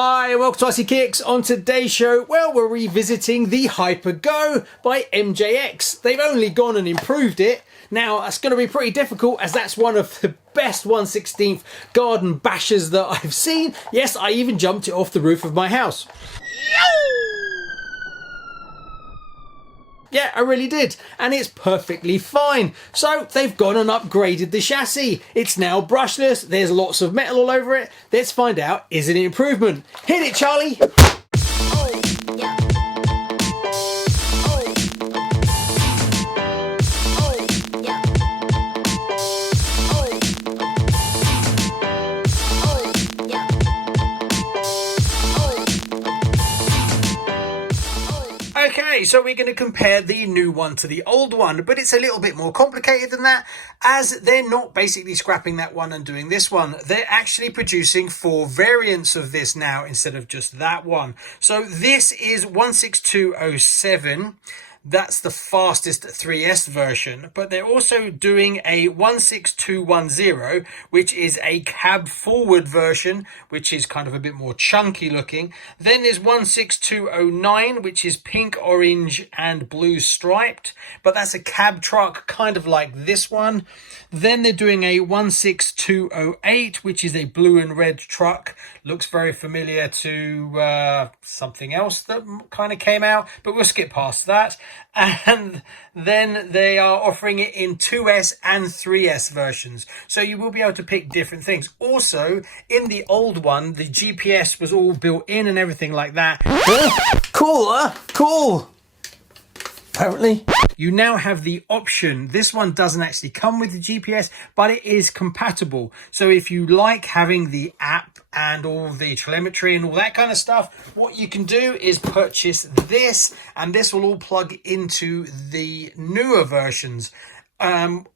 Hi, welcome to RCkicks. On today's show, well, we're revisiting the Hyper Go by MJX. They've only gone and improved it. Now, that's going to be pretty difficult as that's one of the best 1/16 garden bashers that I've seen. Yes, I even jumped it off the roof of my house. Yeah, I really did, and it's perfectly fine. So they've gone and upgraded the chassis. It's now brushless, there's lots of metal all over it. Let's find out, is it an improvement? Hit it, Charlie! Oh, yeah. Okay, so we're going to compare the new one to the old one, but it's a little bit more complicated than that, as they're not basically scrapping that one and doing this one. They're actually producing 4 variants of this now instead of just that one. So this is 16207. That's the fastest 3S version, but they're also doing a 16210, which is a cab forward version, which is kind of a bit more chunky looking. Then there's 16209, which is pink, orange and blue striped, but that's a cab truck, kind of like this one. Then they're doing a 16208, which is a blue and red truck. Looks very familiar to something else that kind of came out, but we'll skip past that. And then they are offering it in 2S and 3S versions, so you will be able to pick different things. Also, in the old one, the GPS was all built in and everything like that. Cool, cool. Apparently. You now have the option. This one doesn't actually come with the GPS, but it is compatible. So if you like having the app and all the telemetry and all that kind of stuff, what you can do is purchase this, and this will all plug into the newer versions.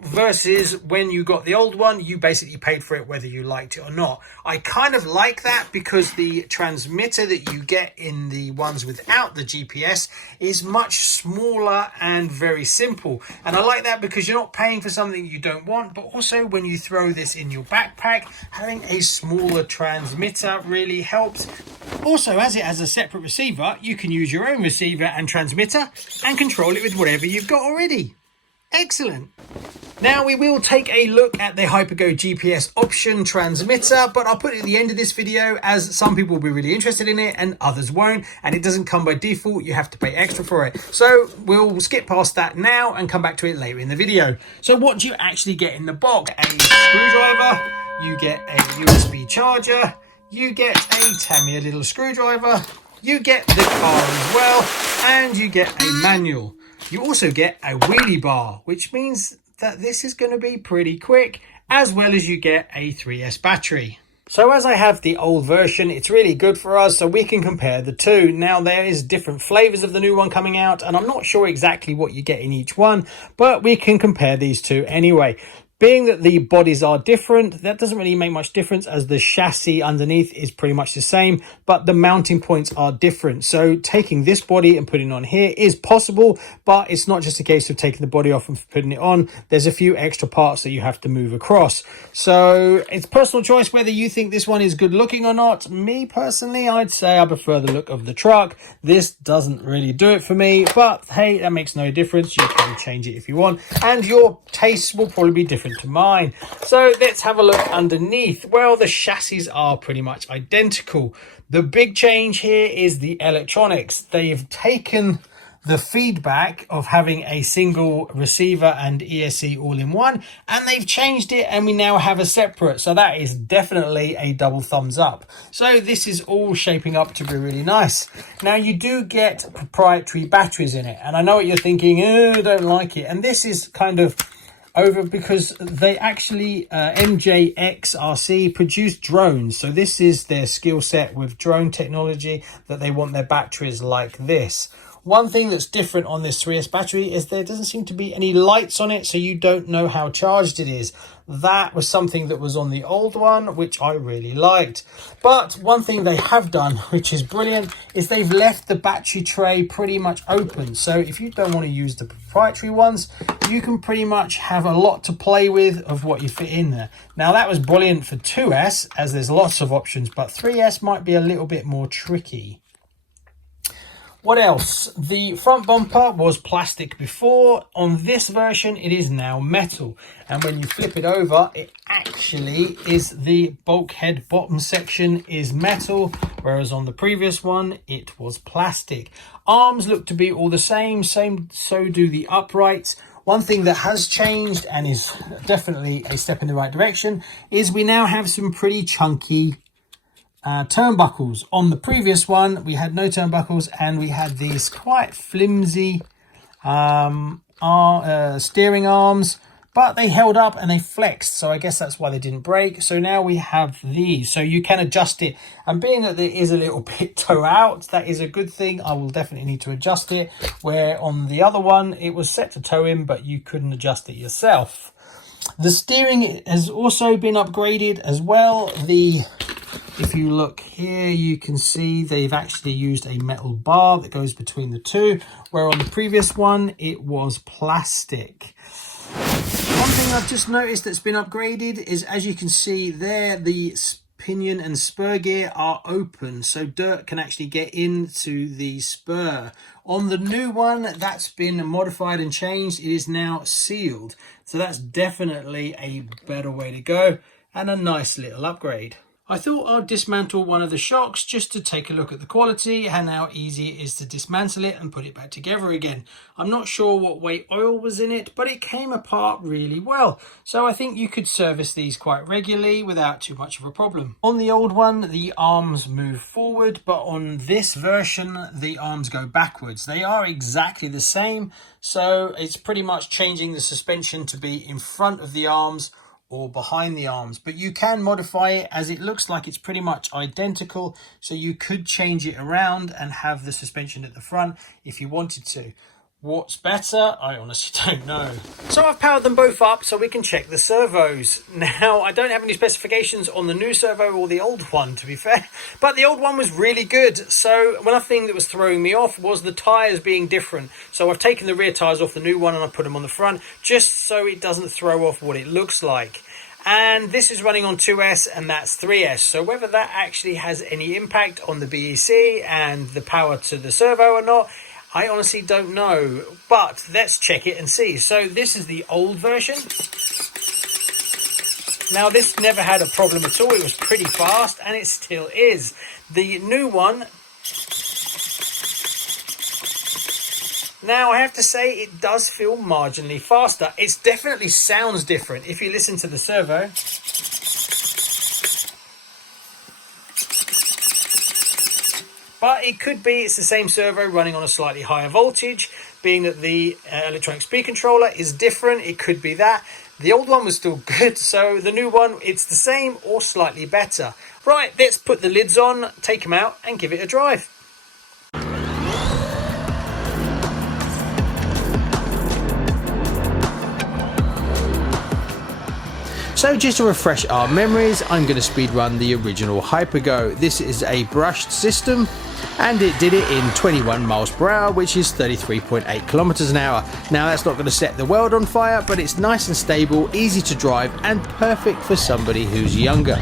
Versus when you got the old one, you basically paid for it whether you liked it or not. I kind of like that because the transmitter that you get in the ones without the GPS is much smaller and very simple. And I like that because you're not paying for something you don't want, but also when you throw this in your backpack, having a smaller transmitter really helps. Also, as it has a separate receiver, you can use your own receiver and transmitter and control it with whatever you've got already. Excellent. Now we will take a look at the Hyper Go GPS option transmitter, but I'll put it at the end of this video as some people will be really interested in it and others won't, and it doesn't come by default. You have to pay extra for it. So we'll skip past that now and come back to it later in the video. So what do you actually get in the box? A screwdriver, you get a USB charger, you get a Tamiya little screwdriver, you get the car as well, and you get a manual. You also get a wheelie bar, which means that this is going to be pretty quick, as well as you get a 3S battery. So as I have the old version, it's really good for us, so we can compare the two. Now there is different flavors of the new one coming out, and I'm not sure exactly what you get in each one, but we can compare these two anyway. Being that the bodies are different, that doesn't really make much difference as the chassis underneath is pretty much the same, but the mounting points are different. So taking this body and putting it on here is possible, but it's not just a case of taking the body off and putting it on. There's a few extra parts that you have to move across. So it's personal choice whether you think this one is good looking or not. Me personally, I'd say I prefer the look of the truck. This doesn't really do it for me, but hey, that makes no difference. You can change it if you want, and your tastes will probably be different to mine. So let's have a look underneath. Well, the chassis are pretty much identical. The big change here is the electronics. They've taken the feedback of having a single receiver and ESC all in one, and they've changed it, and we now have a separate. So that is definitely a double thumbs up. So this is all shaping up to be really nice. Now you do get proprietary batteries in it, and I know what you're thinking, I don't like it. And this is kind of over because they actually MJXRC produce drones, so this is their skill set with drone technology, that they want their batteries like this. One thing that's different on this 3S battery is there doesn't seem to be any lights on it, so you don't know how charged it is. That was something that was on the old one, which I really liked. But one thing they have done, which is brilliant, is they've left the battery tray pretty much open. So if you don't want to use the proprietary ones, you can pretty much have a lot to play with of what you fit in there. Now that was brilliant for 2S, as there's lots of options, but 3S might be a little bit more tricky. What else? The front bumper was plastic before. On this version, it is now metal. And when you flip it over, it actually is the bulkhead bottom section is metal, whereas on the previous one, it was plastic. Arms look to be all the same, so do the uprights. One thing that has changed and is definitely a step in the right direction is we now have some pretty chunky turnbuckles. On the previous one we had no turnbuckles and we had these quite flimsy steering arms, but they held up and they flexed, so I guess that's why they didn't break. So now we have these, so you can adjust it, and being that there is a little bit toe out, that is a good thing. I will definitely need to adjust it, where on the other one it was set to toe in but you couldn't adjust it yourself. The steering has also been upgraded as well. If you look here, you can see they've actually used a metal bar that goes between the two, where on the previous one, it was plastic. One thing I've just noticed that's been upgraded is, as you can see there, the pinion and spur gear are open, so dirt can actually get into the spur. On the new one, that's been modified and changed. It is now sealed, so that's definitely a better way to go and a nice little upgrade. I thought I'd dismantle one of the shocks just to take a look at the quality and how easy it is to dismantle it and put it back together again. I'm not sure what weight oil was in it, but it came apart really well. So I think you could service these quite regularly without too much of a problem. On the old one, the arms move forward, but on this version, the arms go backwards. They are exactly the same, so it's pretty much changing the suspension to be in front of the arms or behind the arms, but you can modify it as it looks like it's pretty much identical, so you could change it around and have the suspension at the front if you wanted to. What's better? I honestly don't know. So I've powered them both up so we can check the servos. Now, I don't have any specifications on the new servo or the old one, to be fair, but the old one was really good. So one thing that was throwing me off was the tyres being different. So I've taken the rear tyres off the new one and I put them on the front just so it doesn't throw off what it looks like. And this is running on 2S and that's 3S. So whether that actually has any impact on the BEC and the power to the servo or not, I honestly don't know, but let's check it and see. So this is the old version. Now this never had a problem at all. It was pretty fast and it still is. The new one, now I have to say it does feel marginally faster. It definitely sounds different. If you listen to the servo, but it could be it's the same servo running on a slightly higher voltage, being that the electronic speed controller is different. It could be that. The old one was still good, so the new one, it's the same or slightly better. Right, let's put the lids on, take them out and give it a drive. So just to refresh our memories, I'm going to speed run the original Hyper Go. This is a brushed system and it did it in 21 miles per hour, which is 33.8 kilometers an hour. Now that's not going to set the world on fire, but it's nice and stable, easy to drive and perfect for somebody who's younger.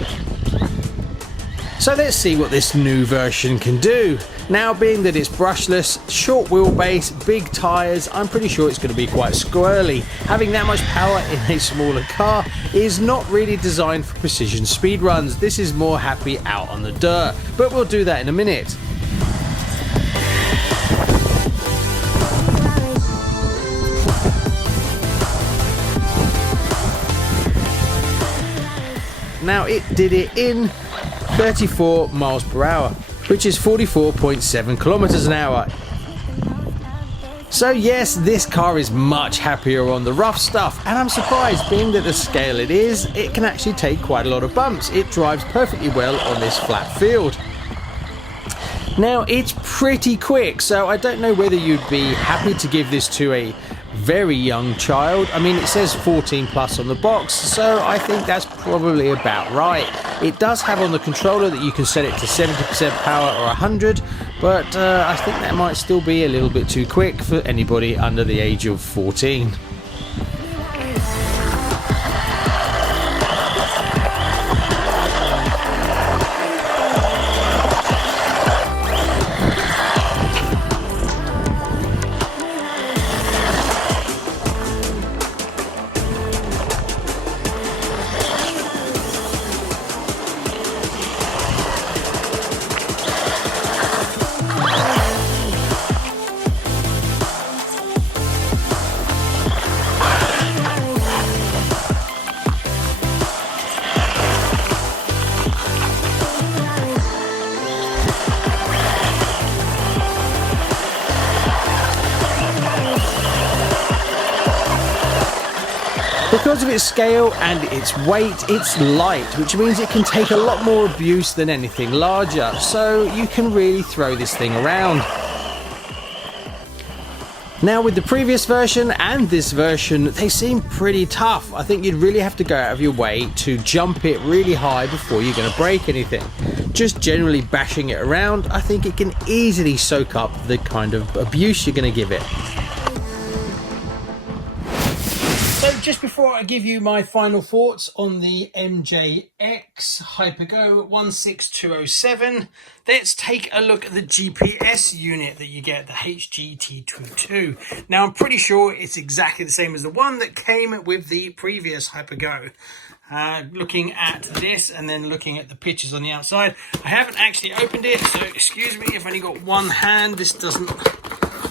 So let's see what this new version can do. Now, being that it's brushless, short wheelbase, big tyres, I'm pretty sure it's going to be quite squirrely. Having that much power in a smaller car is not really designed for precision speed runs. This is more happy out on the dirt, but we'll do that in a minute. Now it did it in 34 miles per hour, which is 44.7 kilometers an hour. So yes, this car is much happier on the rough stuff, and I'm surprised, being that the scale it is, it can actually take quite a lot of bumps. It drives perfectly well on this flat field. Now it's pretty quick, so I don't know whether you'd be happy to give this to a very young child. I mean, it says 14 plus on the box, so I think that's probably about right. It does have on the controller that you can set it to 70% power or 100, but I think that might still be a little bit too quick for anybody under the age of 14. Because of its scale and its weight, it's light, which means it can take a lot more abuse than anything larger, so you can really throw this thing around. Now with the previous version and this version, they seem pretty tough. I think you'd really have to go out of your way to jump it really high before you're going to break anything. Just generally bashing it around, I think it can easily soak up the kind of abuse you're going to give it. So just before I give you my final thoughts on the MJX Hyper Go 16207, let's take a look at the GPS unit that you get, the HGT22. Now I'm pretty sure it's exactly the same as the one that came with the previous Hyper Go. Looking at this and then looking at the pictures on the outside, I haven't actually opened it, so excuse me, I've only got one hand. This doesn't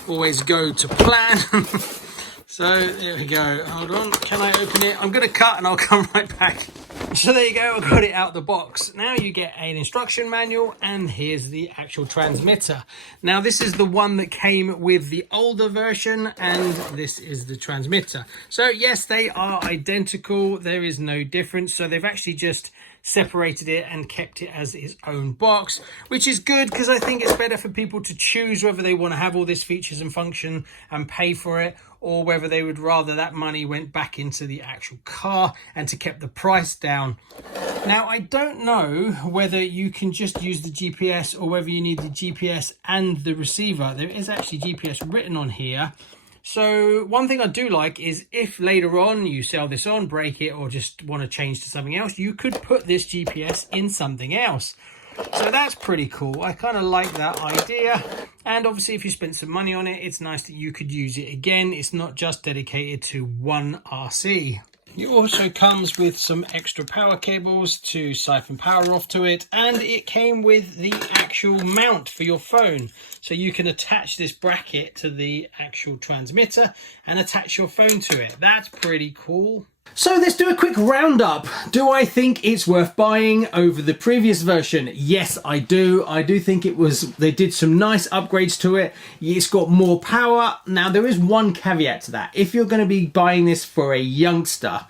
always go to plan. So there we go, hold on, can I open it? I'm going to cut and I'll come right back. So there you go, I got it out of the box. Now you get an instruction manual and here's the actual transmitter. Now this is the one that came with the older version and this is the transmitter. So yes, they are identical, there is no difference. So they've actually just separated it and kept it as its own box, which is good because I think it's better for people to choose whether they want to have all these features and function and pay for it, or whether they would rather that money went back into the actual car and to keep the price down. Now I don't know whether you can just use the GPS or whether you need the GPS and the receiver. There is actually GPS written on here. So one thing I do like is if later on you sell this on, break it, or just want to change to something else, you could put this GPS in something else. So that's pretty cool. I kind of like that idea. And obviously if you spent some money on it, it's nice that you could use it again. It's not just dedicated to one RC. It also comes with some extra power cables to siphon power off to it, and it came with the actual mount for your phone. So you can attach this bracket to the actual transmitter and attach your phone to it. That's pretty cool. So let's do a quick roundup. Do I think it's worth buying over the previous version? Yes, I do. I do think they did some nice upgrades to it. It's got more power. Now there is one caveat to that. If you're going to be buying this for a youngster,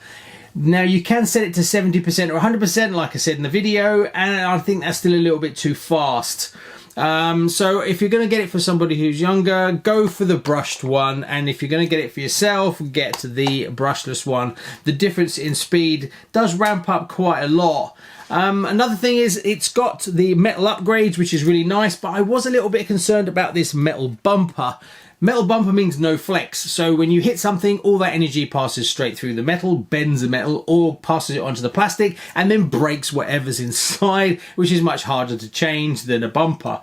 now you can set it to 70% or 100% like I said in the video, and I think that's still a little bit too fast. So if you're going to get it for somebody who's younger, go for the brushed one, and if you're going to get it for yourself, get the brushless one. The difference in speed does ramp up quite a lot. Another thing is it's got the metal upgrades, which is really nice, but I was a little bit concerned about this metal bumper. Metal bumper means no flex, so when you hit something, all that energy passes straight through the metal, bends the metal, or passes it onto the plastic, and then breaks whatever's inside, which is much harder to change than a bumper.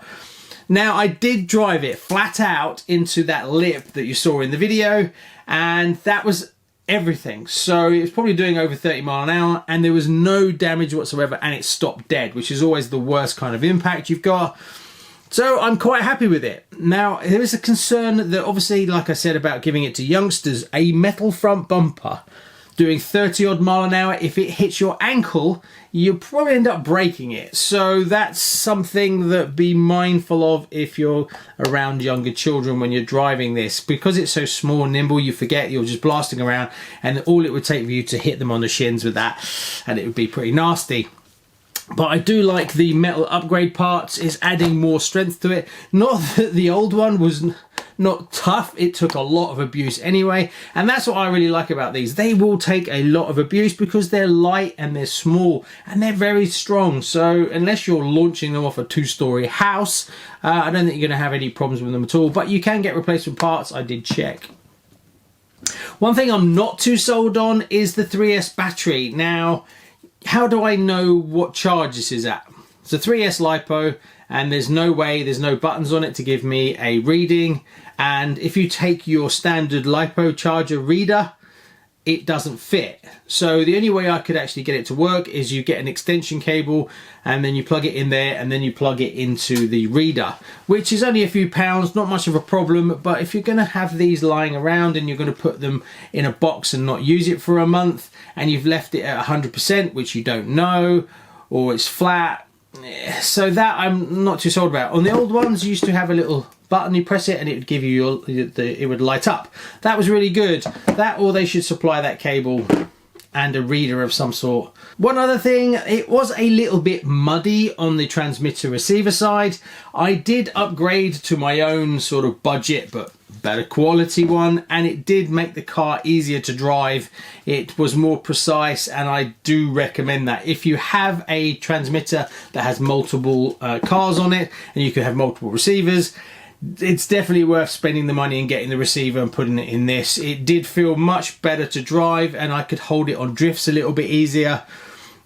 Now, I did drive it flat out into that lip that you saw in the video, and that was everything. So it was probably doing over 30 miles an hour, and there was no damage whatsoever, and it stopped dead, which is always the worst kind of impact you've got. So I'm quite happy with it. Now, there is a concern that obviously, like I said about giving it to youngsters, a metal front bumper doing 30 odd mile an hour, if it hits your ankle, you'll probably end up breaking it. So that's something that be mindful of if you're around younger children when you're driving this. Because it's so small and nimble, you forget, you're just blasting around, and all it would take for you to hit them on the shins with that, and it would be pretty nasty. But I do like the metal upgrade parts. It's adding more strength to it. Not that the old one was not tough, it took a lot of abuse anyway, and that's what I really like about these. They will take a lot of abuse because they're light and they're small and they're very strong. So unless you're launching them off a 2-story house, I don't think you're going to have any problems with them at all. But you can get replacement parts. I did check. One thing I'm not too sold on is the 3S battery. Now, how do I know what charge this is at? It's a 3S LiPo, and there's no way, there's no buttons on it to give me a reading. And if you take your standard LiPo charger reader, it doesn't fit. So the only way I could actually get it to work is you get an extension cable and then you plug it in there and then you plug it into the reader, which is only a few pounds, not much of a problem. But if you're going to have these lying around and you're going to put them in a box and not use it for a month, and you've left it at 100%, which you don't know, or it's flat, so that I'm not too sold about. On the old ones, you used to have a little button, you press it and it would give you it would light up. That was really good. That, or they should supply that cable and a reader of some sort. One other thing, it was a little bit muddy on the transmitter receiver side. I did upgrade to my own sort of budget but better quality one, and it did make the car easier to drive. It was more precise, and I do recommend that. If you have a transmitter that has multiple cars on it and you can have multiple receivers, it's definitely worth spending the money and getting the receiver and putting it in this. It did feel much better to drive, and I could hold it on drifts a little bit easier.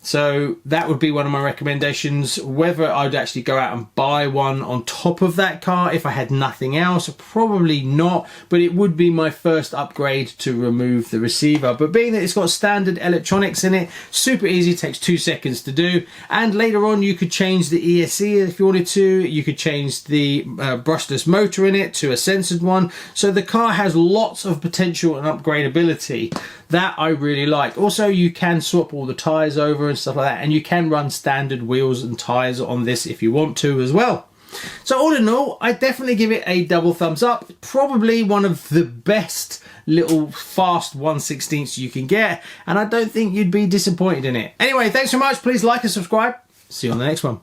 So that would be one of my recommendations. Whether I'd actually go out and buy one on top of that car if I had nothing else, probably not, but it would be my first upgrade to remove the receiver. But being that it's got standard electronics in it, super easy, takes 2 seconds to do. And later on you could change the ESC if you wanted to. You could change the brushless motor in it to a censored one. So the car has lots of potential and upgradability. That I really like. Also, you can swap all the tyres over and stuff like that, and you can run standard wheels and tyres on this if you want to as well. So all in all, I definitely give it a double thumbs up. Probably one of the best little fast 1/16 you can get, and I don't think you'd be disappointed in it. Anyway, thanks so much. Please like and subscribe. See you on the next one.